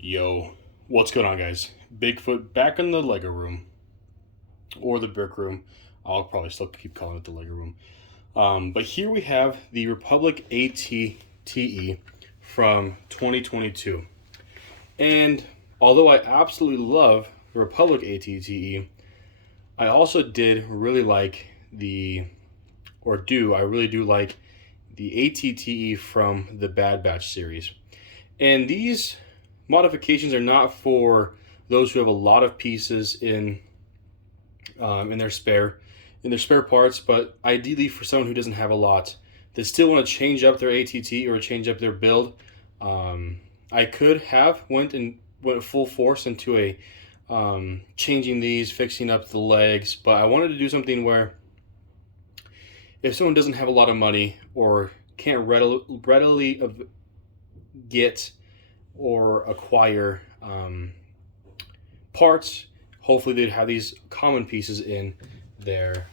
Yo, what's going on, guys? Bigfoot back in the Lego room, or the brick room. I'll probably still keep calling it the Lego room. But here we have the Republic AT-TE from 2022. And although I absolutely love the Republic AT-TE, I also did really like I really do like the AT-TE from the Bad Batch series. And these modifications are not for those who have a lot of pieces in their spare parts, but ideally for someone who doesn't have a lot, that still want to change up their ATT or change up their build. I could have went full force into a changing these, fixing up the legs, but I wanted to do something where if someone doesn't have a lot of money or can't readily get or acquire parts, hopefully they'd have these common pieces in their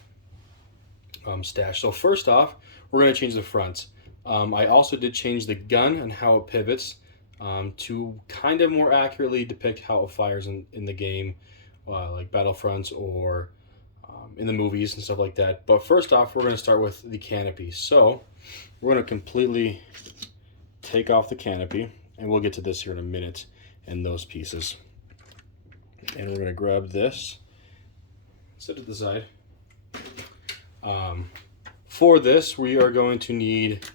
stash. So first off, we're going to change the front. I also did change the gun and how it pivots to kind of more accurately depict how it fires in the game, like Battlefronts or in the movies and stuff like that. But first off, we're going to start with the canopy. So we're going to completely take off the canopy, and we'll get to this here in a minute, and those pieces. And we're going to grab this, set it to the side. For this, we are going to need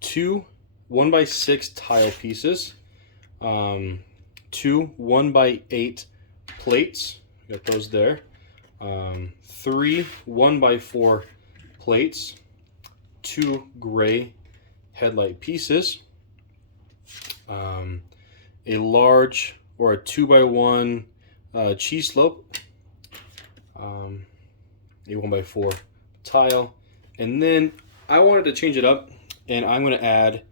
two 1x6 tile pieces, two 1x8 plates, got those there, three 1x4 plates, two gray headlight pieces, a large or a 2x1 cheese slope, a 1x4 tile, and then I wanted to change it up, and I'm going to add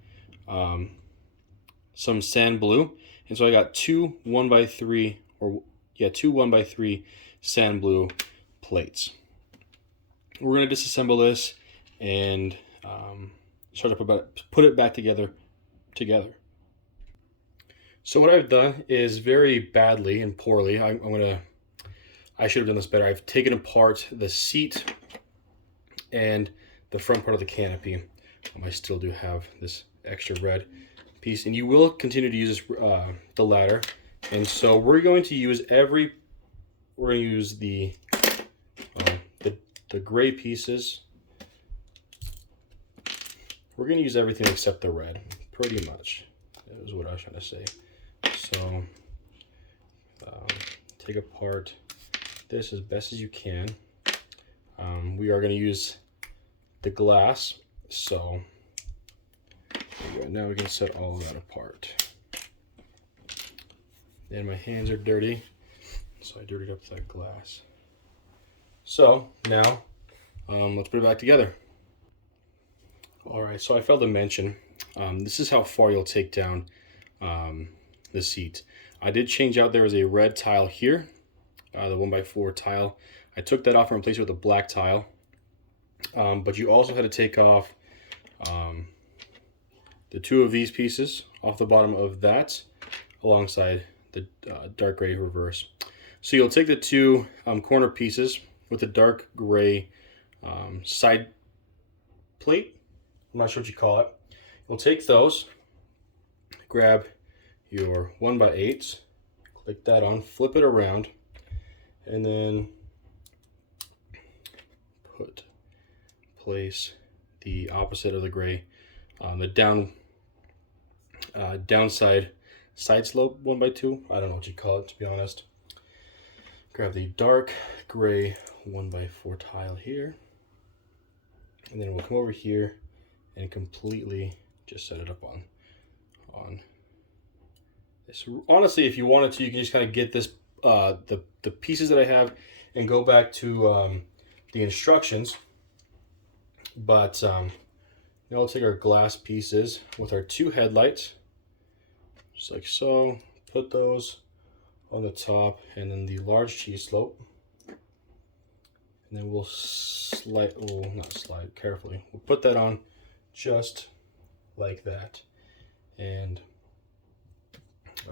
some sand blue, and so I got two 1x3 sand blue plates. We're going to disassemble this and start to put it back together. So what I've done is very badly and poorly. I should have done this better. I've taken apart the seat and the front part of the canopy. I still do have this extra red piece, and you will continue to use this, the ladder. And so we're going to use the gray pieces. We're going to use everything except the red, pretty much. That was what I was trying to say. So take apart this as best as you can. We are going to use the glass, so there you go. Now we can set all of that apart. And my hands are dirty, so I dirtied up that glass. So now let's put it back together. All right, so I failed to mention, this is how far you'll take down the seat. I did change out, there was a red tile here, the 1x4 tile. I took that off and replaced it with a black tile. But you also had to take off the two of these pieces off the bottom of that alongside the dark gray reverse. So you'll take the two corner pieces with the dark gray side plate. I'm not sure what you call it. You'll take those, grab your 1x8s, click that on, flip it around, and then place the opposite of the gray, the downside side slope 1x2. I don't know what you call it, to be honest. Grab the dark gray 1x4 tile here, and then we'll come over here and completely just set it up on this. Honestly, if you wanted to, you can just kind of get this the pieces that I have and go back to the instructions. But now we'll take our glass pieces with our two headlights, just like so, put those on the top, and then the large cheese slope. And then we'll carefully. We'll put that on just like that. And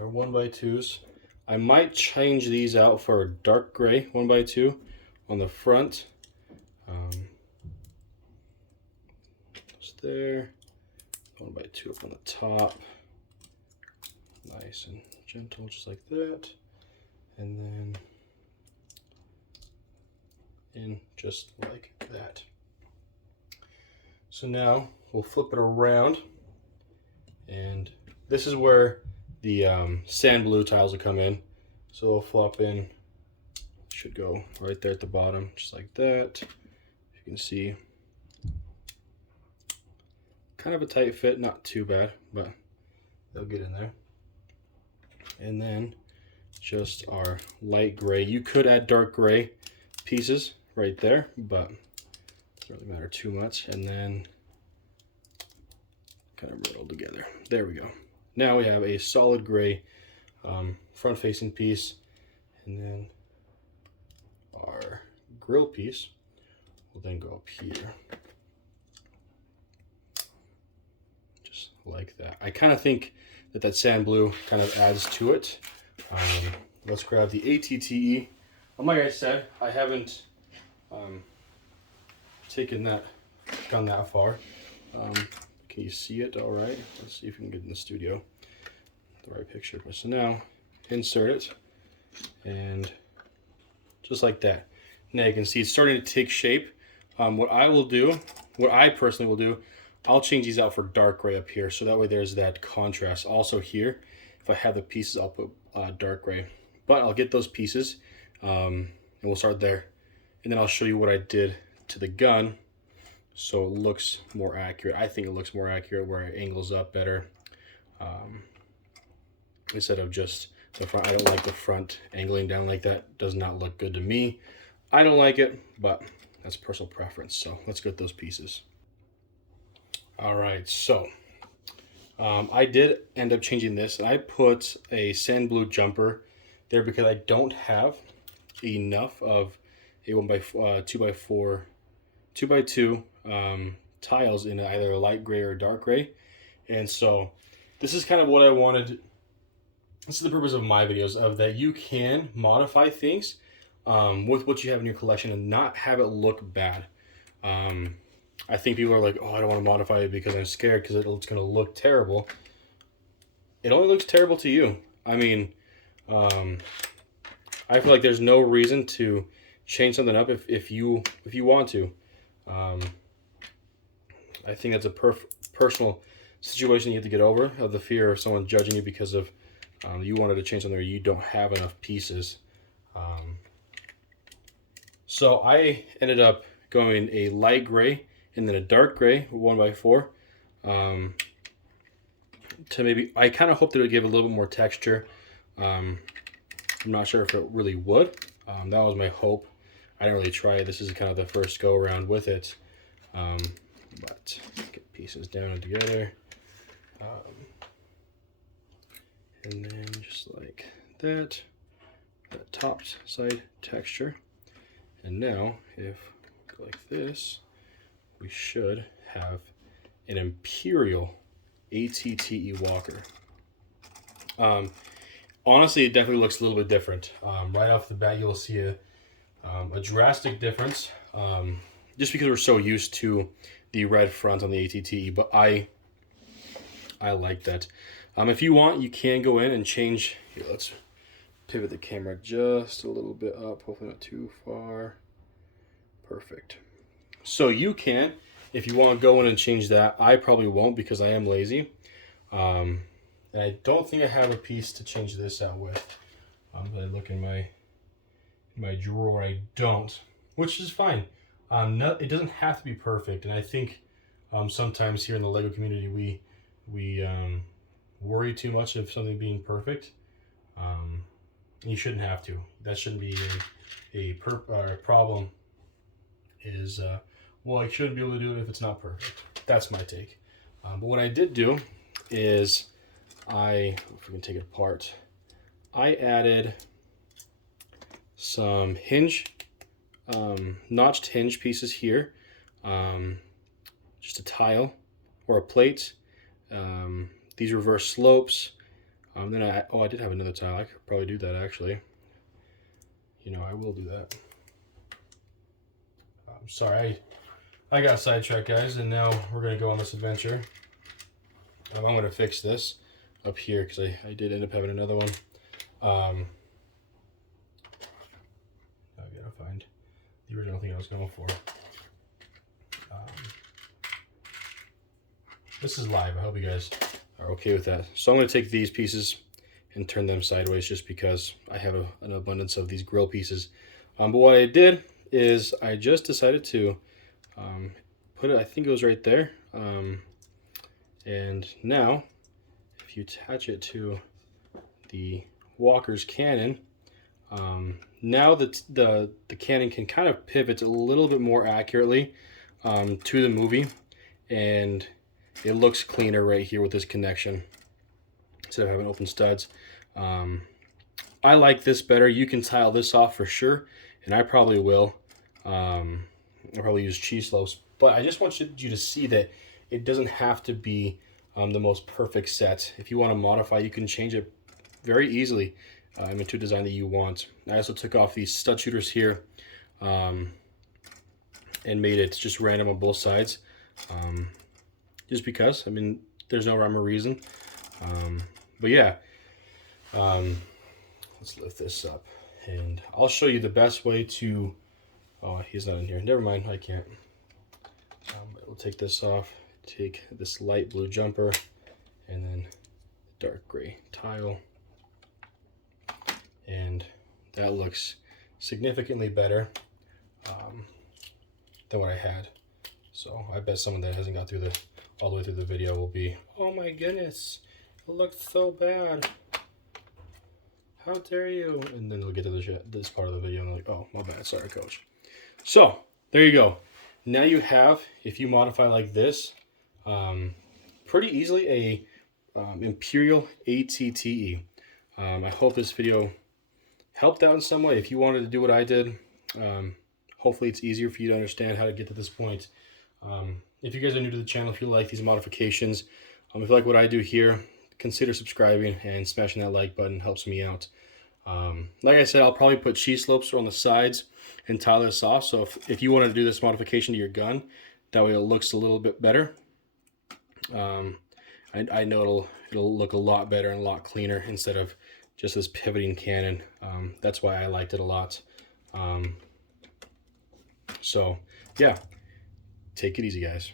our 1x2s. I might change these out for a dark gray 1x2 on the front. Just there. 1x2 up on the top. Nice and gentle, just like that. And then in just like that. So now we'll flip it around, and this is where the sand blue tiles will come in. So they'll flop in, should go right there at the bottom, just like that. You can see, kind of a tight fit, not too bad, but they'll get in there. And then just our light gray. You could add dark gray pieces right there, but it doesn't really matter too much. And then kind of roll together. There we go. Now we have a solid gray front-facing piece, and then our grill piece will then go up here, just like that. I kind of think that sand blue kind of adds to it. Let's grab the ATTE. Like I said, I haven't gone that far. Can you see it all right? Let's see if we can get in the studio the right picture. So now insert it, and just like that. Now you can see it's starting to take shape. What I personally will do, I'll change these out for dark gray up here, so that way there's that contrast. Also here, if I have the pieces, I'll put dark gray. But I'll get those pieces, and we'll start there. And then I'll show you what I did to the gun, so it looks more accurate. I think it looks more accurate where it angles up better, instead of just the front. I don't like the front angling down like that. Does not look good to me. I don't like it, but that's personal preference. So let's get those pieces. All right, so I did end up changing this. I put a sand blue jumper there because I don't have enough of a 2x4, 2x2 tiles in either a light gray or a dark gray. And so this is kind of what I wanted. This is the purpose of my videos, of that you can modify things with what you have in your collection and not have it look bad. I think people are like, oh, I don't want to modify it because I'm scared because it's going to look terrible. It only looks terrible to you. I mean, I feel like there's no reason to change something up if you want to. I think that's a personal situation you have to get over, of the fear of someone judging you because of you wanted to change something or you don't have enough pieces. So I ended up going a light gray and then a dark gray 1x4 to maybe, I kind of hoped that it would give a little bit more texture. I'm not sure if it really would. That was my hope. I didn't really try it. This is kind of the first go around with it. But get pieces down and together. And then just like that top side texture. And now if we go like this, we should have an Imperial ATTE Walker. Honestly, it definitely looks a little bit different. Right off the bat, you'll see a drastic difference, just because we're so used to the red front on the ATTE, but I like that. If you want, you can go in and change. Here, let's pivot the camera just a little bit up, hopefully not too far. Perfect. So you can, if you want to go in and change that. I probably won't because I am lazy. And I don't think I have a piece to change this out with. But I look in my drawer, I don't, which is fine. It doesn't have to be perfect, and I think sometimes here in the Lego community we worry too much of something being perfect. You shouldn't have to. That shouldn't be a problem. Well, I shouldn't be able to do it if it's not perfect. That's my take. But what I did do is if we can take it apart, I added some notched hinge pieces here, just a tile or a plate, these reverse slopes, Then I did have another tile. I could probably do that actually. You know, I will do that. I'm sorry, I got sidetracked, guys, and now we're gonna go on this adventure. I'm gonna fix this up here because I did end up having another one. I gotta find the original thing I was going for. This is live. I hope you guys are okay with that. So I'm going to take these pieces and turn them sideways just because I have an abundance of these grill pieces. But what I did is I just decided to put it, I think it was right there. And now, if you attach it to the walker's cannon, now that the cannon can kind of pivot a little bit more accurately to the movie, and it looks cleaner right here with this connection instead of having open studs. I like this better. You can tile this off for sure, and I probably will. I'll probably use cheese slopes, but I just want you to see that it doesn't have to be the most perfect set. If you want to modify, you can change it very easily into a design that you want. I also took off these stud shooters here and made it just random on both sides. Just because, I mean, there's no rhyme or reason. But yeah, let's lift this up and I'll show you the best way to, oh, he's not in here. Never mind, I can't. We'll take this off, take this light blue jumper and then the dark gray tile. And that looks significantly better than what I had. So I bet someone that hasn't got through all the way through the video will be, oh my goodness, it looked so bad. How dare you? And then they'll get to this part of the video and they're like, oh, my bad, sorry, coach. So there you go. Now you have, if you modify like this, pretty easily a Imperial ATTE. I hope this video helped out in some way. If you wanted to do what I did, hopefully it's easier for you to understand how to get to this point. If you guys are new to the channel, if you like these modifications, if you like what I do here, consider subscribing and smashing that like button. Helps me out. Like I said, I'll probably put cheese slopes on the sides and tile this off. So if you want to do this modification to your gun, that way it looks a little bit better. I know it'll look a lot better and a lot cleaner instead of just this pivoting cannon. That's why I liked it a lot. So yeah, take it easy, guys.